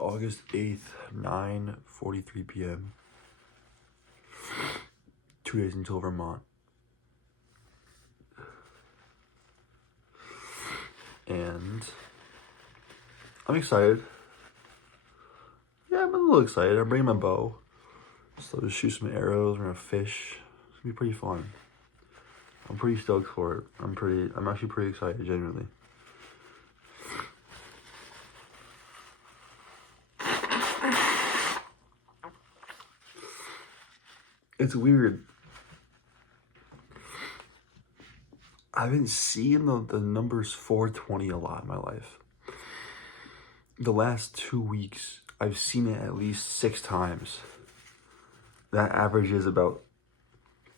August 8th, 9:43 p.m. 2 days until Vermont. And I'm excited. Yeah, I'm a little excited. I'm bringing my bow. So I'll just shoot some arrows. We're gonna fish. It's gonna be pretty fun. I'm pretty stoked for it. I'm actually pretty excited, genuinely. It's weird. I've been seeing the numbers 420 a lot in my life. The last 2 weeks, I've seen it at least 6 times. That averages about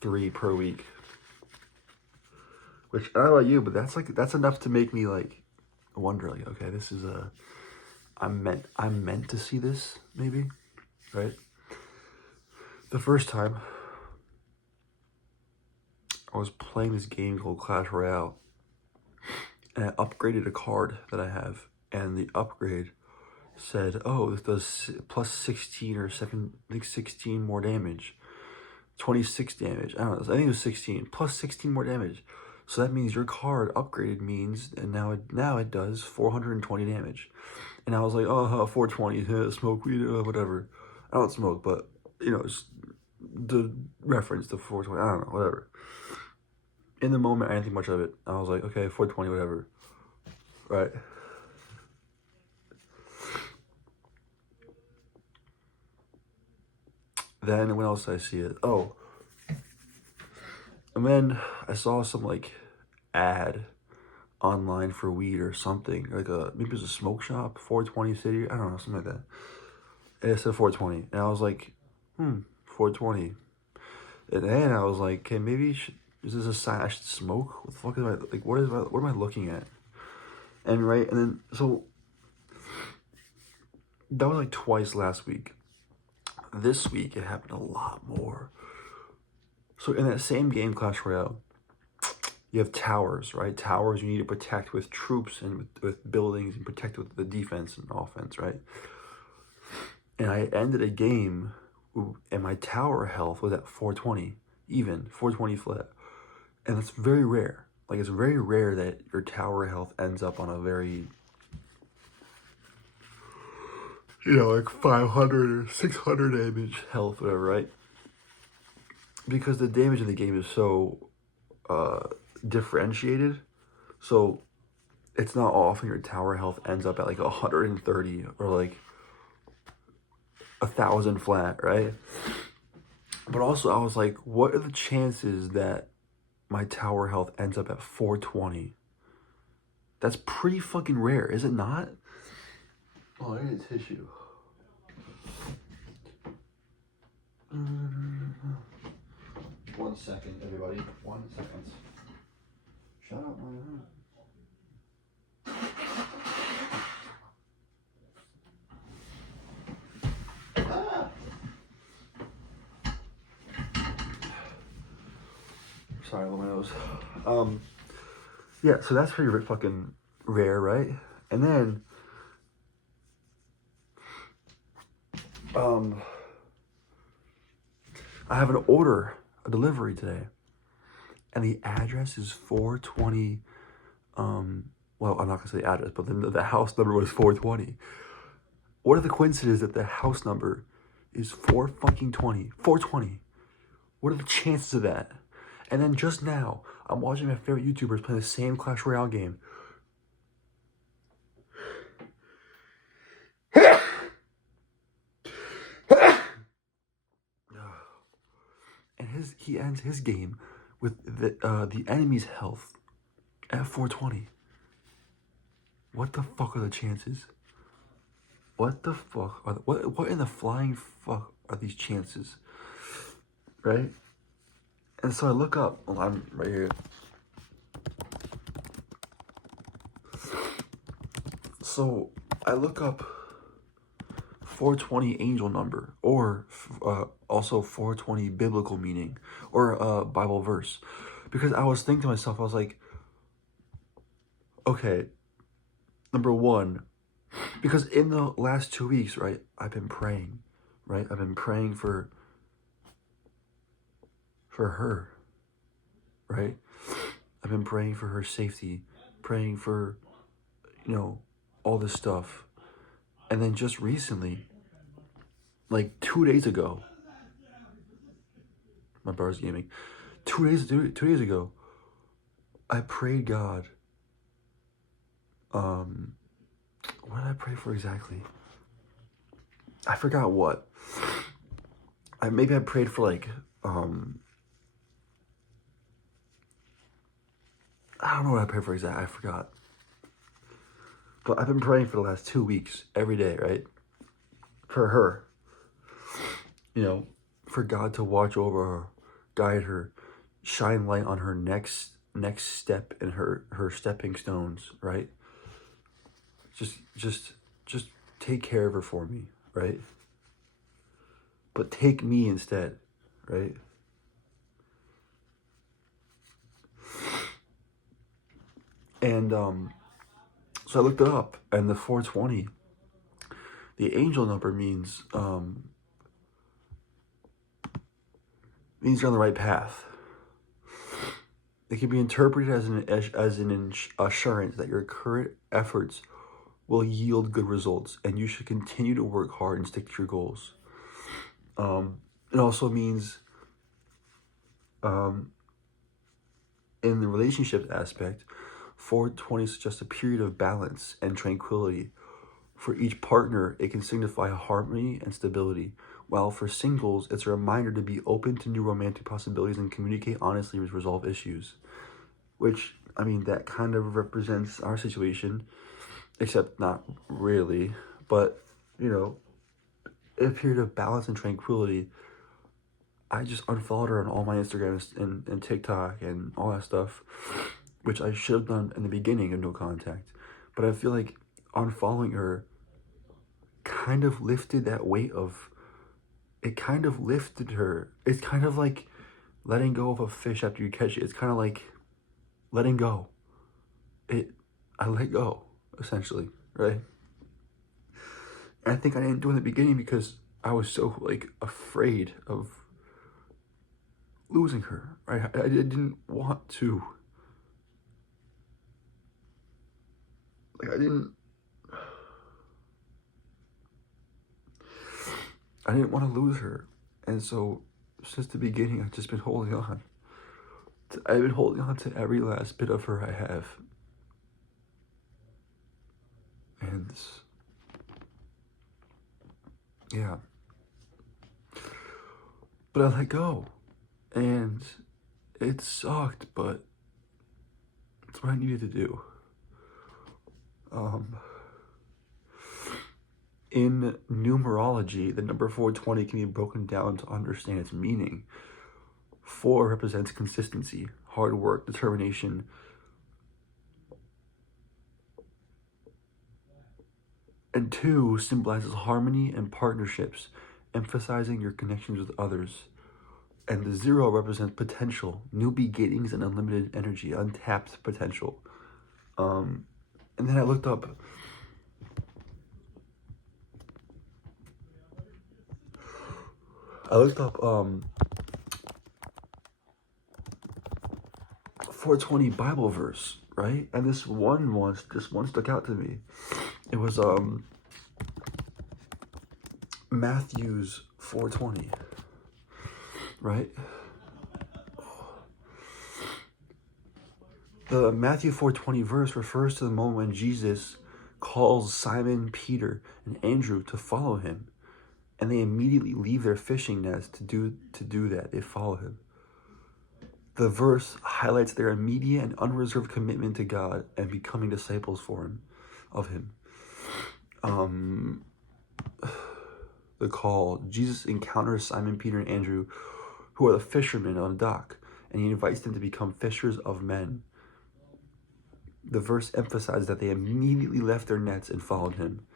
3 per week. Which, I don't know about you, but that's enough to make me like wonder, like, okay, this is I'm meant to see this, maybe, right? The first time I was playing this game called Clash Royale, and I upgraded a card that I have, and the upgrade said, oh, this does plus 16 or 16 more damage, 26 damage. I don't know. I think it was 16 plus 16 more damage. So that means your card upgraded means, and now it does 420 damage. And I was like, oh, 420, smoke weed, whatever. I don't smoke, but it's the reference to 420. I don't know, whatever. In the moment, I didn't think much of it. I was like, okay, 420, whatever. Right. Then when else did I see it? Oh. And then I saw some like ad online for weed or something. Like maybe it was a smoke shop, 420 City. I don't know, something like that. And it said 420. And I was like, 420. And then I was like, okay, maybe is this a sign I should smoke? What the fuck am I, like, what am I looking at? And right, and then, so, that was like twice last week. This week, it happened a lot more. So in that same game, Clash Royale, you have towers, right? Towers you need to protect with troops and with buildings, and protect with the defense and offense, right? And I ended a game, and my tower health was at 420, even, 420 flat. And it's very rare. Like, it's very rare that your tower health ends up on a very, like 500 or 600 damage health, whatever, right? Because the damage in the game is so differentiated. So it's not often your tower health ends up at like 130 or like 1,000 flat, right? But also I was like, what are the chances that my tower health ends up at 420? That's pretty fucking rare, is it not? Oh, I need a tissue. One second, everybody. 1 second. Shut up, man. Ah! Sorry, my nose. Yeah, so that's pretty fucking rare, right? And then, I have an order, a delivery today, and the address is 420, well, I'm not gonna say the address, but then the house number was 420. What are the coincidences that the house number is 420? What are the chances of that? And then just now, I'm watching my favorite YouTubers play the same Clash Royale game. And he ends his game with the enemy's health at 420. What the fuck are the chances? What the fuck are what in the flying fuck are these chances? Right? And so I look up. Well, I'm right here. So I look up 420 angel number, or also 420 biblical meaning, or Bible verse, because I was thinking to myself, I was like, okay, number one, Because in the last 2 weeks, right, I've been praying, right? I've been praying for her, right? I've been praying for her safety, praying for, all this stuff. And then just recently, like 2 days ago, my brother's gaming. 2 days ago, I prayed God. What did I pray for exactly? I forgot what. Maybe I prayed for like I don't know what I prayed for exactly. I forgot. But I've been praying for the last 2 weeks every day, right? For her, for God to watch over her, guide her, shine light on her next step in her stepping stones, right? Just take care of her for me, right? But take me instead, right? And so I looked it up, and the 420, the angel number means you're on the right path. It can be interpreted as an assurance that your current efforts will yield good results, and you should continue to work hard and stick to your goals. It also means, in the relationship aspect, 420 suggests a period of balance and tranquility. For each partner, it can signify harmony and stability, while for singles, it's a reminder to be open to new romantic possibilities and communicate honestly to resolve issues. Which, I mean, that kind of represents our situation, except not really. But, a period of balance and tranquility. I just unfollowed her on all my Instagrams and TikTok and all that stuff, which I should have done in the beginning of No Contact. But I feel like unfollowing her kind of lifted that weight of, it kind of lifted her. It's kind of like letting go of a fish after you catch it. It's kind of like letting go. I let go, essentially, right? And I think I didn't do it in the beginning because I was so, like, afraid of losing her, right? I didn't want to. Like, I didn't want to lose her. And so, since the beginning, I've just been holding on. I've been holding on to every last bit of her I have. And, yeah. But I let go. And it sucked, but it's what I needed to do. In numerology, the number 420 can be broken down to understand its meaning. 4 represents consistency, hard work, determination. And 2 symbolizes harmony and partnerships, emphasizing your connections with others. And the 0 represents potential, new beginnings and unlimited energy, untapped potential. And then I looked up 420 Bible verse, right? And this one stuck out to me. It was Matthew's 420, right? The Matthew 420 verse refers to the moment when Jesus calls Simon, Peter, and Andrew to follow him, and they immediately leave their fishing nets to do that. They follow him. The verse highlights their immediate and unreserved commitment to God and becoming disciples of him. The call, Jesus encounters Simon, Peter, and Andrew, who are the fishermen on a dock, and he invites them to become fishers of men. The verse emphasizes that they immediately left their nets and followed him.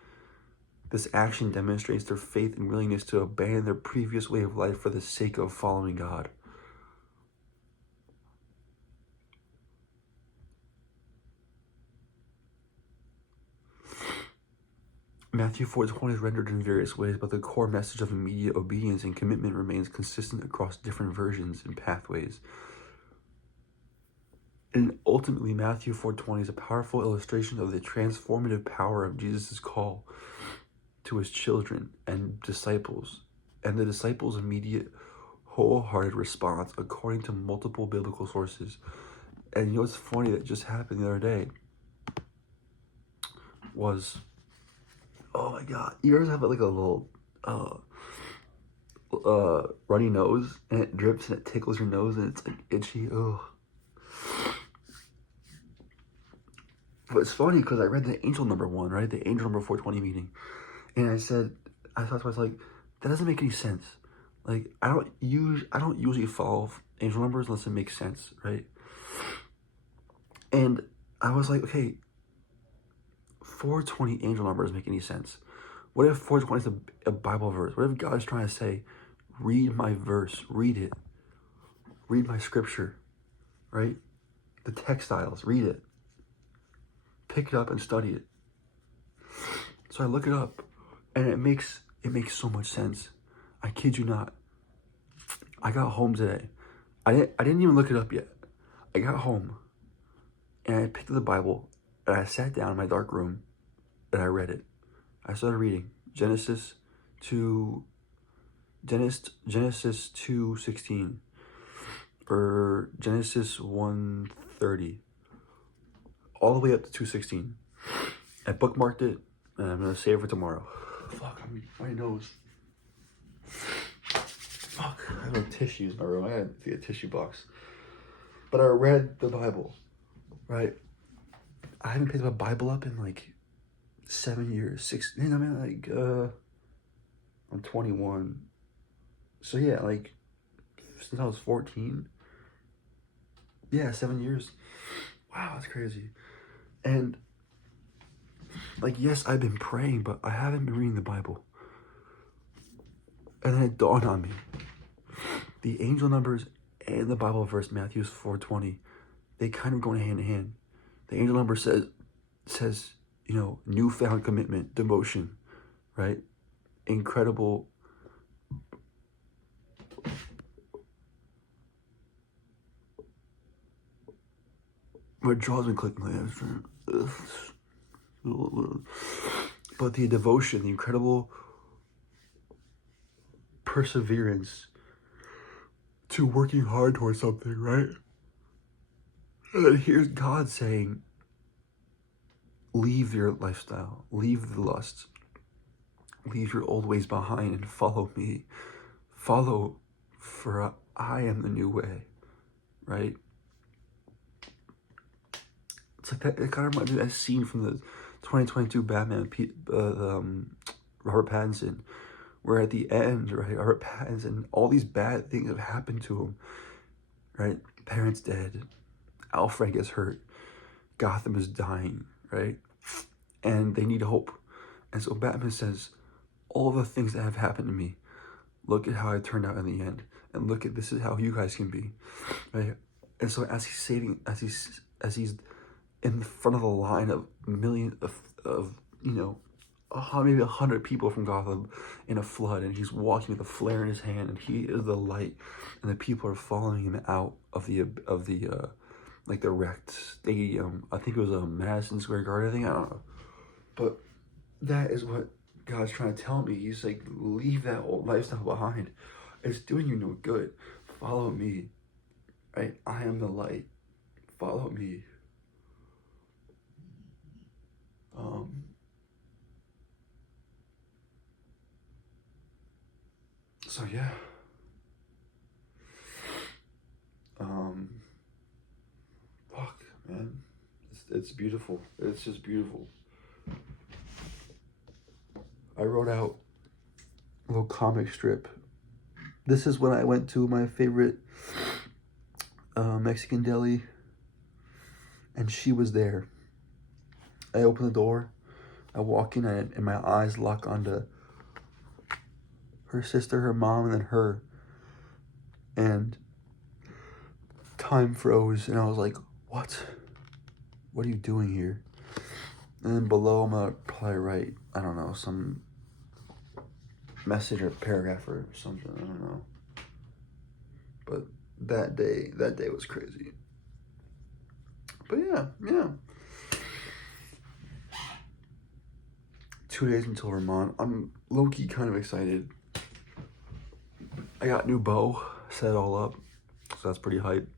This action demonstrates their faith and willingness to abandon their previous way of life for the sake of following God. Matthew 4:20 is rendered in various ways, but the core message of immediate obedience and commitment remains consistent across different versions and pathways. And ultimately, Matthew 4:20 is a powerful illustration of the transformative power of Jesus' call to his children and disciples, and the disciples' immediate, wholehearted response according to multiple biblical sources. And you know what's funny that just happened the other day was, oh my God, you ever have like a little runny nose and it drips and it tickles your nose and it's like itchy? Ugh. But it's funny because I read the angel number 1, right? The angel number 420 meeting. And I thought to myself, like, that doesn't make any sense. Like, I don't usually follow angel numbers unless it makes sense, right? And I was like, okay, 420 angel number doesn't make any sense. What if 420 is a Bible verse? What if God is trying to say, read my verse, read it. Read my scripture, right? The textiles, read it. Pick it up and study it. So I look it up, and it makes so much sense. I kid you not. I got home today. I didn't even look it up yet. I got home, and I picked up the Bible, and I sat down in my dark room, and I read it. I started reading Genesis 2:16, or Genesis 1:30, all the way up to 2:16. I bookmarked it, and I'm gonna save it for tomorrow. Fuck, my nose. Fuck, I have no tissues in my room. I gotta get a tissue box. But I read the Bible, right? I haven't picked up a Bible up in like 7 years, 6. I mean, like, I'm 21. So yeah, like, since I was 14. Yeah, 7 years. Wow, that's crazy. And, like, yes, I've been praying, but I haven't been reading the Bible. And then it dawned on me. The angel numbers and the Bible verse, Matthew 4:20, they kind of go hand in hand. The angel number says, you know, newfound commitment, devotion, right? Incredible. My jaw's been clicking like that. But the devotion, the incredible perseverance to working hard towards something, right? And here's God saying, leave your lifestyle, leave the lust, leave your old ways behind and follow me. Follow, for I am the new way, right? It's like that. It kind of reminds me of that scene from the 2022 Batman, Robert Pattinson, where at the end, right, Robert Pattinson, all these bad things have happened to him, right? Parents dead, Alfred gets hurt, Gotham is dying, right? And they need hope. And so Batman says, all the things that have happened to me, look at how I turned out in the end, and look at, this is how you guys can be, right? And so as he's in front of the line of millions of you know, maybe 100 people from Gotham in a flood, and he's walking with a flare in his hand, and he is the light, and the people are following him out of the like the wrecked stadium. I think it was a Madison Square Garden. I don't know, but that is what God's trying to tell me. He's like, leave that old lifestyle behind. It's doing you no good. Follow me, right? I am the light. Follow me. So yeah. Fuck, man. It's beautiful. It's just beautiful. I wrote out a little comic strip. This is when I went to my favorite Mexican deli, and she was there. I open the door, I walk in, and my eyes lock onto her sister, her mom, and then her. And time froze, and I was like, what? What are you doing here? And then below, I'm gonna probably write, I don't know, some message or paragraph or something. I don't know. But that day was crazy. But yeah. 2 days until Vermont. I'm low-key kind of excited. I got new bow, set it all up, so that's pretty hype.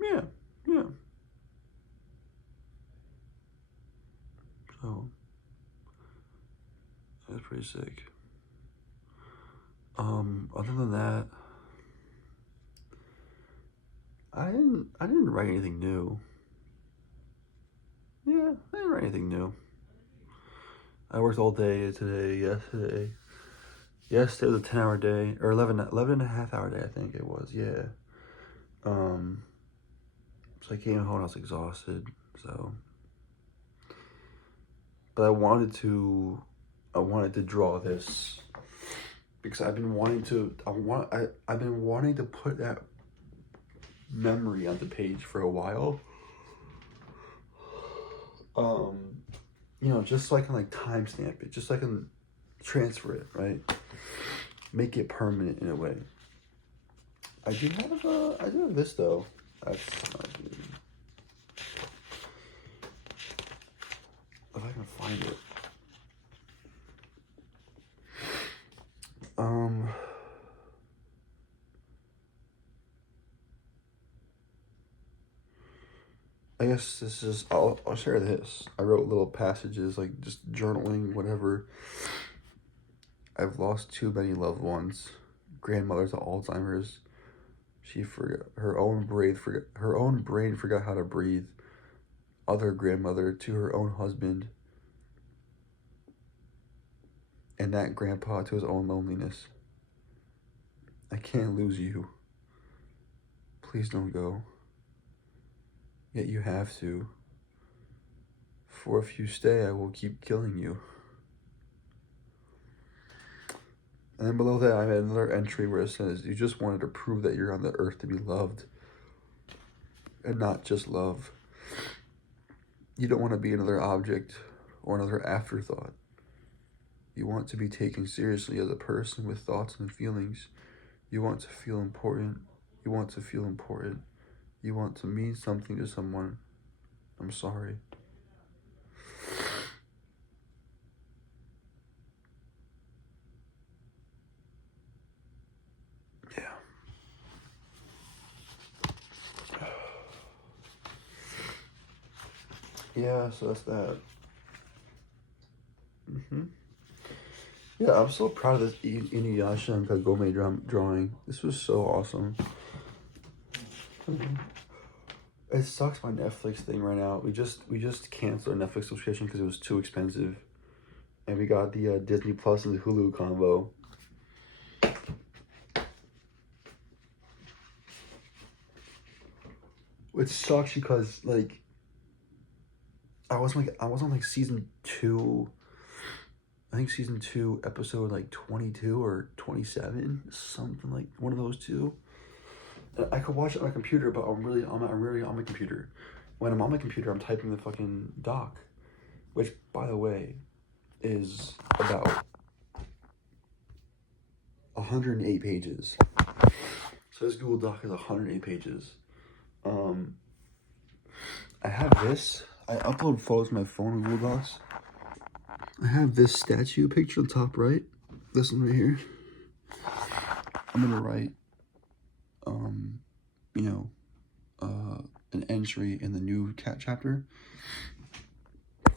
Yeah. So that's pretty sick. Other than that, I didn't write anything new. Yeah, I didn't write anything new. I worked all day today, yesterday. Yesterday was a 10-hour day, or 11 and a half hour day, I think it was, yeah. So I came home, I was exhausted, so. But I wanted to draw this because I've been wanting to, I've been wanting to put that memory on the page for a while. You know, just so I can like timestamp it, just so I can transfer it, right? Make it permanent in a way. I do have this though. That's if I can find it. I guess this is, I'll share this. I wrote little passages, like just journaling, whatever. I've lost too many loved ones. Grandmother to Alzheimer's. She forgot her own brain forgot how to breathe. Other grandmother to her own husband. And that grandpa to his own loneliness. I can't lose you. Please don't go. Yet you have to. For if you stay, I will keep killing you. And then below that, I had another entry where it says, you just wanted to prove that you're on the earth to be loved. And not just love. You don't want to be another object or another afterthought. You want to be taken seriously as a person with thoughts and feelings. You want to feel important. You want to feel important. You want to mean something to someone. I'm sorry. Yeah. Yeah, so that's that. Yeah, I'm so proud of this Inuyasha and Kagome drawing. This was so awesome. It sucks my Netflix thing right now. We just canceled our Netflix subscription because it was too expensive, and we got the Disney Plus and the Hulu combo. Which sucks because like I was on like season 2. I think season 2 episode like 22 or 27, something like one of those two. I could watch it on my computer, but I'm really on my computer. When I'm on my computer, I'm typing the fucking doc, which, by the way, is about 108 pages. So this Google Doc is 108 pages. I have this. I upload photos to my phone in Google Docs. I have this statue picture on top right. This one right here. I'm gonna write, an entry in the new cat chapter.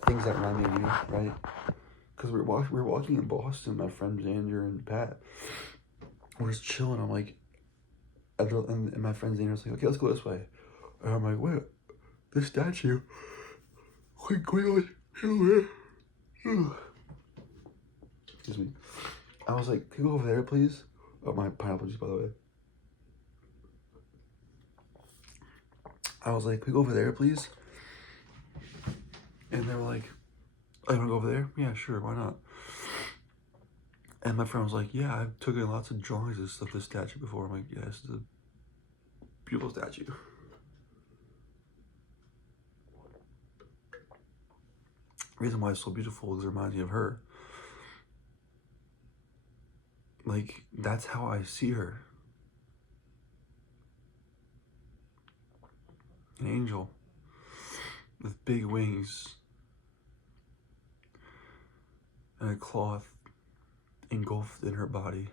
Things that remind me of you, right? Because we're walking in Boston, my friend Xander and Pat. We're just chilling. I'm like, and my friend Xander's like, okay, let's go this way. And I'm like, wait, this statue. Quickly. Excuse me. I was like, can you go over there, please? Oh, my pineapple juice, by the way. I was like, can we go over there, please? And they were like, I want to go over there? Yeah, sure, why not? And my friend was like, yeah, I've taken lots of drawings of this statue before. I'm like, yeah, this is a beautiful statue. The reason why it's so beautiful is it reminds me of her. Like, that's how I see her. An angel with big wings and a cloth engulfed in her body.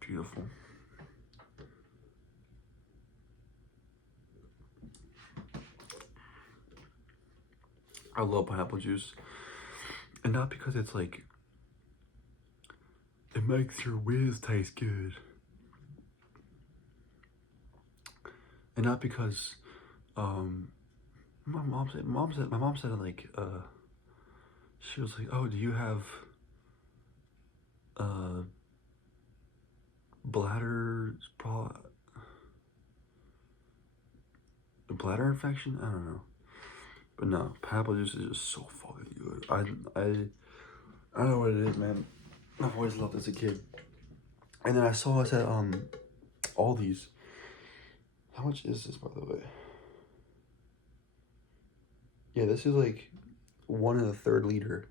Beautiful. I love pineapple juice. And not because it's like, it makes your whiz taste good. And not because, my mom said like, she was like, oh, do you have, bladder infection? I don't know. But no, pineapple juice is just so fucking good. I don't know what it is, man. I've always loved it as a kid. And then I saw us at Aldi's. How much is this, by the way? Yeah, this is like 1 1/3 liter.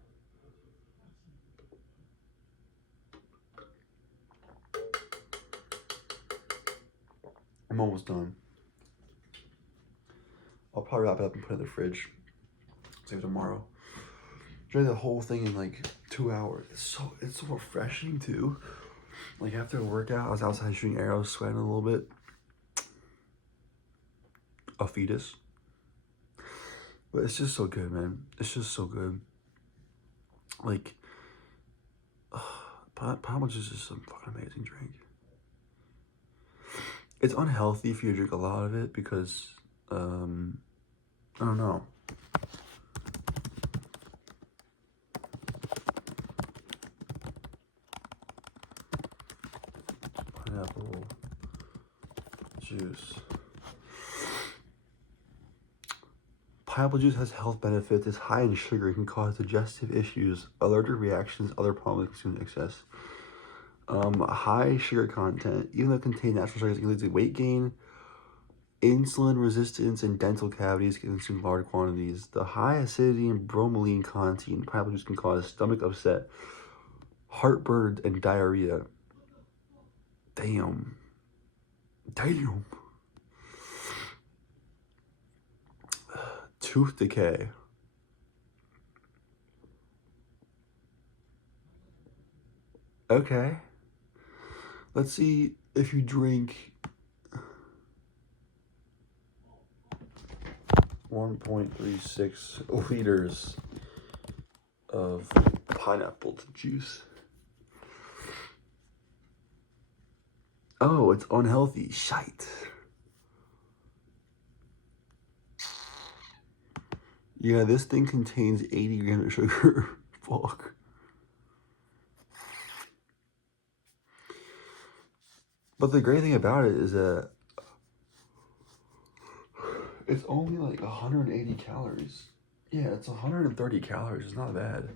I'm almost done. I'll probably wrap it up and put it in the fridge. Save it tomorrow. Drank the whole thing in like 2 hours. It's so refreshing too. Like after a workout, I was outside shooting arrows, sweating a little bit. A fetus. But it's just so good, man. It's just so good. Like, pineapple juice is some fucking amazing drink. It's unhealthy if you drink a lot of it because, I don't know. Pineapple juice. Pineapple juice has health benefits. It's high in sugar. It can cause digestive issues, allergic reactions, other problems with consuming excess. High sugar content, even though it contains natural sugars, can lead to weight gain, insulin resistance, and dental cavities can consume large quantities. The high acidity and bromelain content in pineapple juice can cause stomach upset, heartburn, and diarrhea. Damn. Tooth decay. Okay. Let's see if you drink 1.36 liters of pineapple juice. Oh, it's unhealthy. Shite. Yeah, this thing contains 80 grams of sugar. Fuck. But the great thing about it is that it's only like 180 calories. Yeah, it's 130 calories. It's not bad.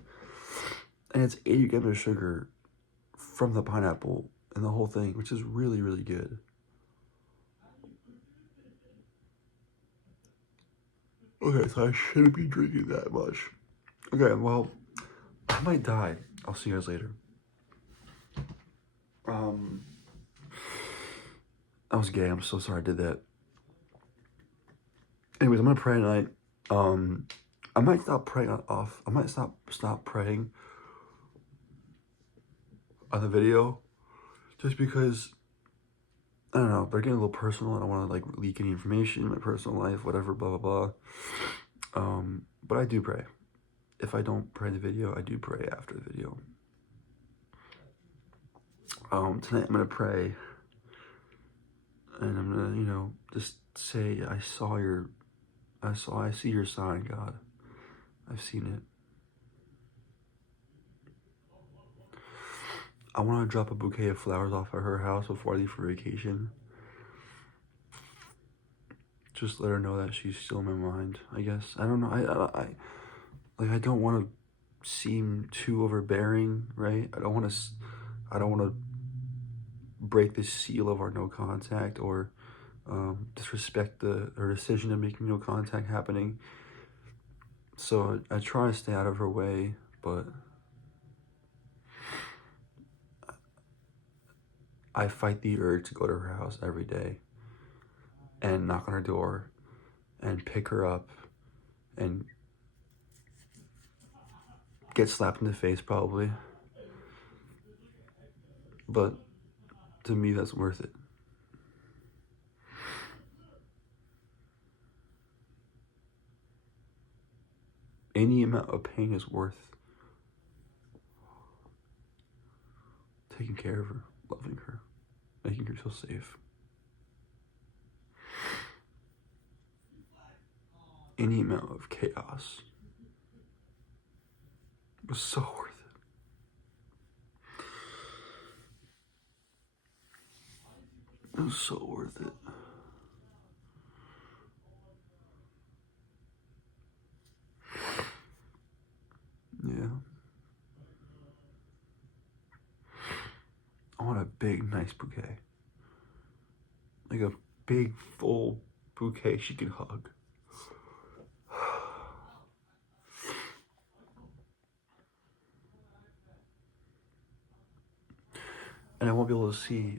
And it's 80 grams of sugar from the pineapple and the whole thing, which is really, really good. Okay, so I shouldn't be drinking that much. Okay, well, I might die. I'll see you guys later. I was gay. I'm so sorry I did that. Anyways, I'm gonna pray tonight. I might stop praying off. I might stop praying on the video, just because I don't know. They're getting a little personal. I don't want to like leak any information, my personal life, whatever, blah blah blah. But I do pray. If I don't pray in the video, I do pray after the video. Tonight I'm gonna pray, and I'm gonna, just say, I see your sign, God. I've seen it. I want to drop a bouquet of flowers off at her house before I leave for vacation. Just let her know that she's still in my mind, I guess. I don't know. I don't want to seem too overbearing, right? I don't want to break the seal of our no contact or disrespect her decision of making no contact happening. So I try to stay out of her way, but I fight the urge to go to her house every day and knock on her door and pick her up and get slapped in the face probably. But to me, that's worth it. Any amount of pain is worth taking care of her, loving her, making her feel safe. Any amount of chaos was so worth it. It was so worth it. Yeah. I want a big, nice bouquet. Like a big, full bouquet she could hug. And I won't be able to see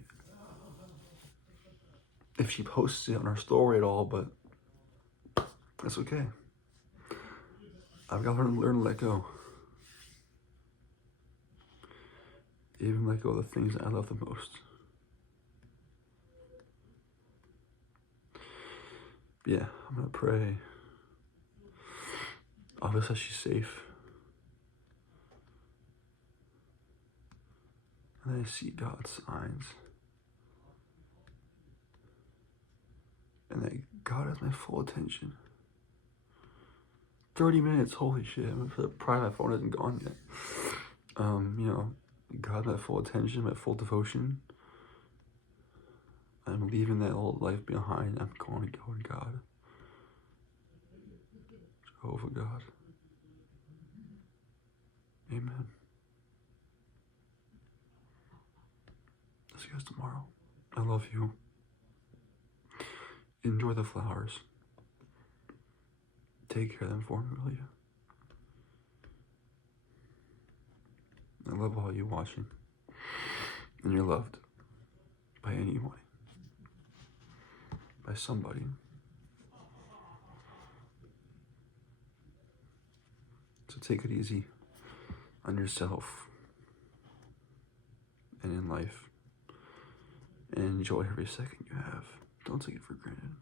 if she posts it on her story at all, but that's okay. I've got to learn to let go. Even let go of the things that I love the most. Yeah, I'm gonna pray. Obviously, she's safe. And I see God's signs. And that God has my full attention. 30 minutes, holy shit. Probably my phone isn't gone yet. God, my full attention, my full devotion. I'm leaving that old life behind. I'm going to go to God. Jehovah God. Amen. See you guys tomorrow. I love you. Enjoy the flowers. Take care of them for me, will you? I love all you watching. And you're loved by anyone. By somebody. So take it easy on yourself and in life. And enjoy every second you have. Don't take it for granted.